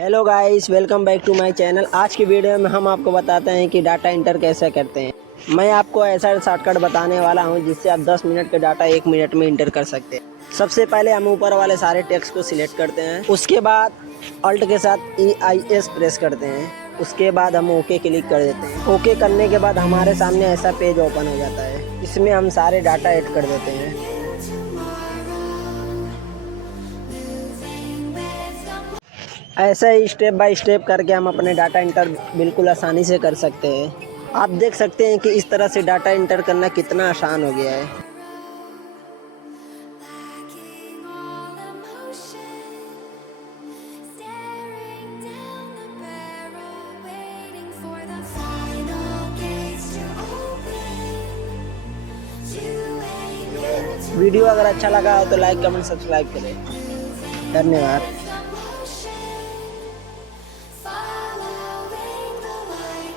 Hello guys, welcome back to my channel. आज की video में हम आपको बताते हैं कि डाटा इंटर कैसे करते हैं। मैं आपको ऐसा शॉर्टकट बताने वाला हूं जिससे आप 10 मिनट के डाटा 1 मिनट में इंटर कर सकते हैं। सबसे पहले हम ऊपर वाले सारे टेक्स्ट को सिलेक्ट करते हैं। उसके बाद अल्ट के साथ EIS प्रेस करते हैं। उसके बाद हम ओके क्लिक कर देते हैं। ओके करने के बाद हमारे सामने ऐसा पेज ओपन हो जाता है। इसमें हम सारे डाटा ऐड कर देते हैं। ऐसे ही स्टेप बाय स्टेप करके हम अपने डाटा इंटर बिल्कुल आसानी से कर सकते हैं। आप देख सकते हैं कि इस तरह से डाटा इंटर करना कितना आसान हो गया है। वीडियो अगर अच्छा लगा हो तो लाइक कमेंट सब्सक्राइब करें। धन्यवाद।